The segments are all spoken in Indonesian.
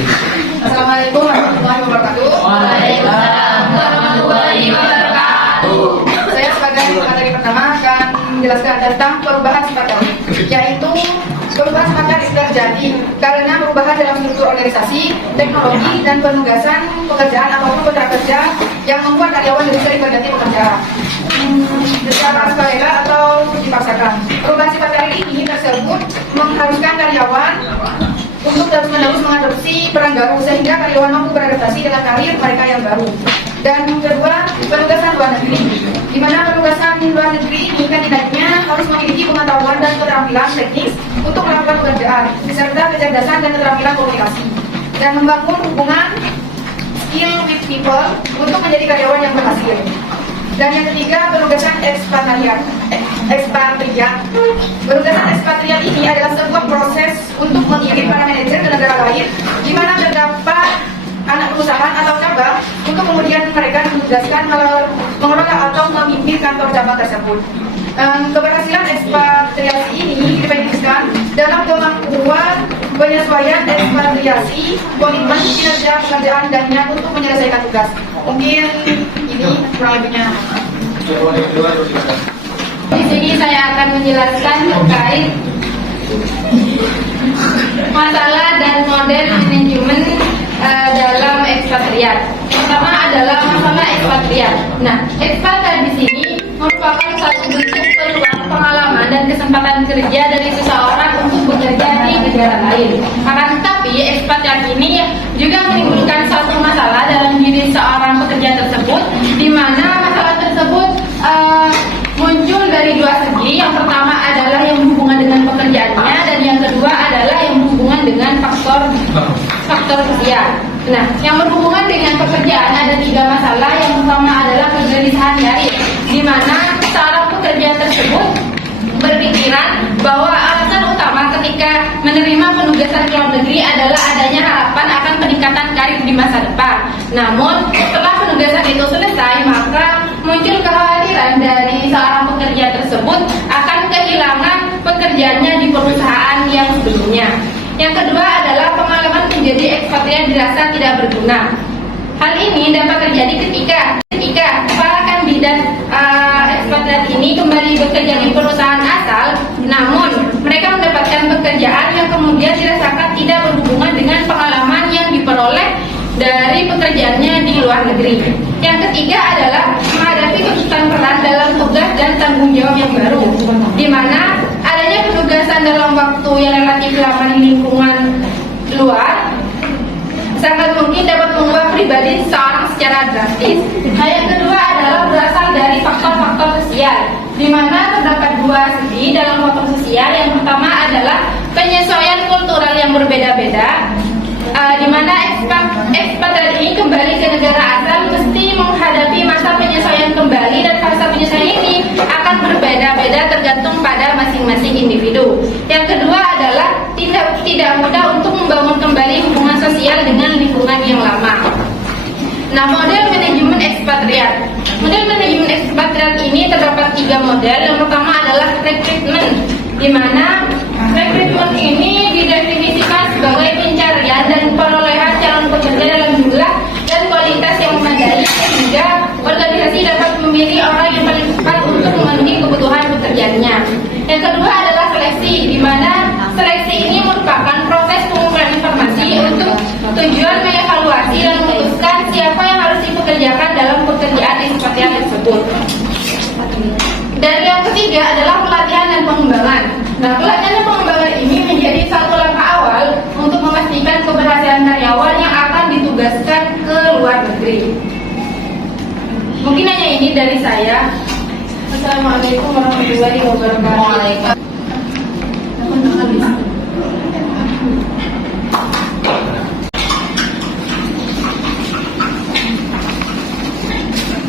Assalamualaikum warahmatullahi wabarakatuh. Waalaikumsalam warahmatullahi wabarakatuh. Saya sebagai materi pertama akan menjelaskan tentang perubahan sifat kami, yaitu perubahan sifat kami terjadi karena perubahan dalam struktur organisasi, teknologi, dan penugasan pekerjaan ataupun kontrak kerja yang membuat karyawan lebih sering berganti pekerjaan secara sukarela atau dipaksakan. Perubahan sifat kami ini tersebut mengharuskan karyawan untuk terus-menerus mengadopsi peran baru sehingga karyawan mampu beradaptasi dengan karir mereka yang baru. Dan kedua, penugasan luar negeri, di mana penugasan luar negeri ini kandidatnya harus memiliki pengetahuan dan keterampilan teknis untuk melakukan pekerjaan, beserta kecerdasan dan keterampilan komunikasi, dan membangun hubungan skill with people untuk menjadi karyawan yang berhasil. Dan yang ketiga, penugasan ekspatriat. Penugasan ekspatriat ini adalah sebuah proses untuk mengirim para manajer ke negara lain, di mana terdapat anak perusahaan atau cabang, untuk kemudian mereka ditugaskan mengelola atau memimpin kantor cabang tersebut. Keberhasilan ekspatriasi ini didefinisikan dalam kemampuan penyesuaian ekspatriasi, komitmen kinerja pekerjaan dan niat untuk menyelesaikan tugas. Mungkin ini kurang lebihnya. Di sini saya akan menjelaskan terkait masalah dan model manajemen dalam ekspatriat. Pertama adalah masalah ekspatriat. Nah, ekspatriat di sini merupakan satu bentuk peluang pengalaman dan kesempatan kerja dari seseorang untuk bekerja di negara lain. Akan tetapi, ekspatriat ini juga menimbulkan satu masalah dalam diri seorang pekerja tersebut, di mana masalah tersebut muncul dari dua segi. Yang pertama adalah yang berhubungan dengan pekerjaannya, dan yang kedua adalah yang berhubungan dengan faktor sosial. Nah, yang berhubungan dengan pekerjaan ada tiga masalah. Yang pertama adalah kegelisahan sehari-hari, di mana seorang pekerja tersebut berpikiran bahwa alasan utama ketika menerima penugasan ke luar negeri adalah adanya harapan akan peningkatan karir di masa depan. Namun, setelah penugasan itu selesai, maka muncul kekhawatiran dari seorang pekerja tersebut akan kehilangan pekerjaannya di perusahaan yang sebelumnya. Yang kedua adalah pengalaman menjadi ekspatriat dirasa tidak berguna. Hal ini dapat terjadi ketika para kandidat ekspatriat ini kembali bekerja di perusahaan asal, namun mereka mendapatkan pekerjaan yang kemudian dirasakan tidak berhubungan dengan pengalaman yang diperoleh dari pekerjaannya di luar negeri. Yang ketiga adalah menghadapi kesulitan peran dalam tugas dan tanggung jawab yang baru, di mana adanya penugasan dalam waktu yang relatif lama di lingkungan luar sangat mungkin dapat mengubah pribadi seseorang secara drastis. Nah, yang kedua adalah berasal dari faktor-faktor sosial, di mana terdapat dua segi dalam faktor sosial. Yang pertama adalah penyesuaian kultural yang berbeda-beda, di mana ekspatriat ini kembali ke negara asal mesti menghadapi masa penyesuaian kembali, dan masa penyesuaian ini akan berbeda-beda tergantung pada masing-masing individu. Yang kedua adalah tidak mudah untuk membangun kembali hubungan sosial dengan lingkungan yang lama. Nah, model manajemen ekspatriat. Model manajemen ekspatriat ini terdapat tiga model. Yang pertama adalah rekrutmen, di mana rekrutmen ini didefinisikan sebagai pencarian dan perolehan calon pekerja dalam jumlah dan kualitas yang memadai, sehingga organisasi dapat memilih orang yang paling tepat untuk memenuhi kebutuhan pekerjaannya. Yang kedua adalah seleksi, di mana seleksi ini merupakan proses pengumpulan informasi untuk tujuan mengevaluasi dan memutuskan siapa yang harus dipekerjakan dalam pekerjaan di ekspatriat tersebut. Dan yang ketiga adalah pelatihan dan pengembangan. Nah, pelatihan dan pengembangan ini menjadi satu langkah awal untuk memastikan keberhasilan karyawan yang akan ditugaskan ke luar negeri. Mungkin hanya ini dari saya. Assalamualaikum warahmatullahi wabarakatuh.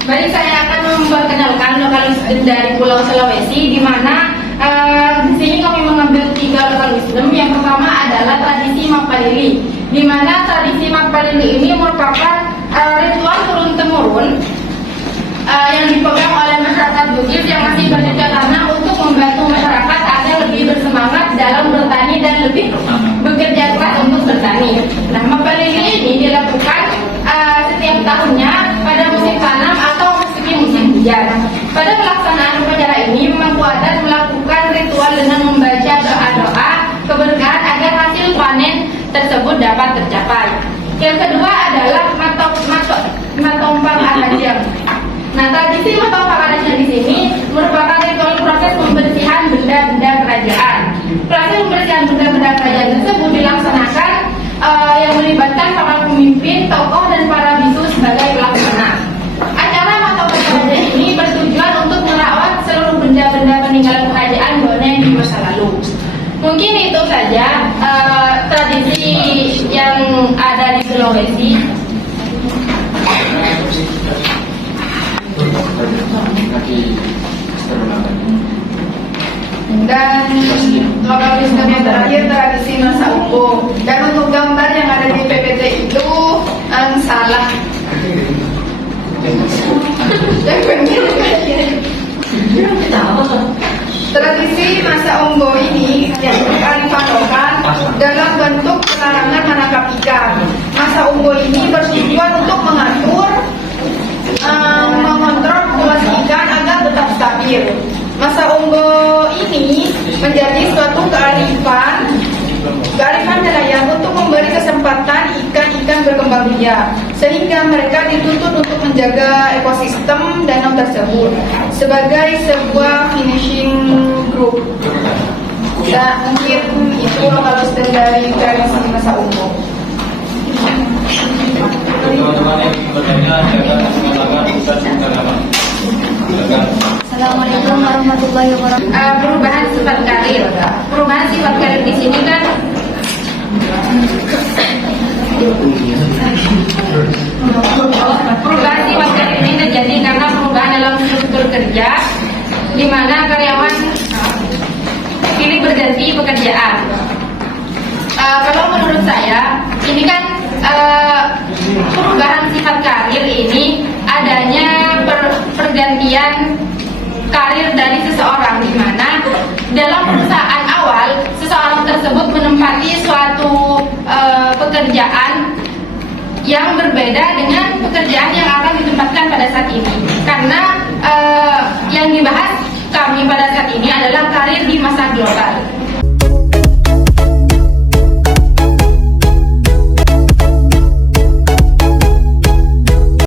Baik, saya akan memperkenalkan lokal wisdom dari Pulau Sulawesi, di mana di sini kami mengambil tiga lokal wisdom. Yang pertama adalah tradisi Mapalili, di mana tradisi Mapalili ini merupakan ritual turun-temurun yang dipegang oleh masyarakat Bugis yang masih bercocok tanam untuk membantu masyarakat agar lebih bersemangat dalam bertani dan lebih bekerja keras untuk bertani. Nah, Mapalili Yang kedua adalah matompang arajang. Nah, tradisi matompang arajang di sini merupakan ritual proses pembersihan benda-benda kerajaan. Proses pembersihan benda-benda kerajaan tersebut dilaksanakan yang melibatkan para pemimpin, tokoh, dan para bisu sebagai pelaksana. Acara matompang arajang ini bertujuan untuk merawat seluruh benda-benda peninggalan kerajaan Boneh di masa lalu. Mungkin itu saja tradisi yang ada di Sulawesi. Dan lokal wisdom yang terakhir tradisi masa umbo. Dan untuk gambar yang ada di PPT itu salah. Yang benar. Tradisi masa umbo ini yang kearifan lokal dalam bentuk pelarangan menangkap ikan. Masa umbo ini bertujuan untuk mengontrol populasi ikan agar tetap stabil. Masa umbo ini menjadi suatu kearifan nelayan untuk memberi kesempatan ikan-ikan berkembang biak, sehingga mereka dituntut untuk menjaga ekosistem danau tersebut sebagai sebuah finishing group. Dan mungkin itu lokal wisdom dari tradisi masa umbo. Teman-teman yang bertanya, silakan menggunakan bukan nama. Assalamualaikum warahmatullahi wabarakatuh. Perubahan sifat karir. Perubahan sifat karir di sini kan perubahan sifat karir ini terjadi karena perubahan dalam struktur kerja, di mana karyawan pilih berganti pekerjaan. Kalau menurut saya, ini kan perubahan sifat karir ini adanya pergantian karir dari seseorang, di mana dalam perusahaan awal seseorang tersebut menempati suatu pekerjaan yang berbeda dengan pekerjaan yang akan ditempatkan pada saat ini. Karena yang dibahas kami pada saat ini adalah karir di masa global.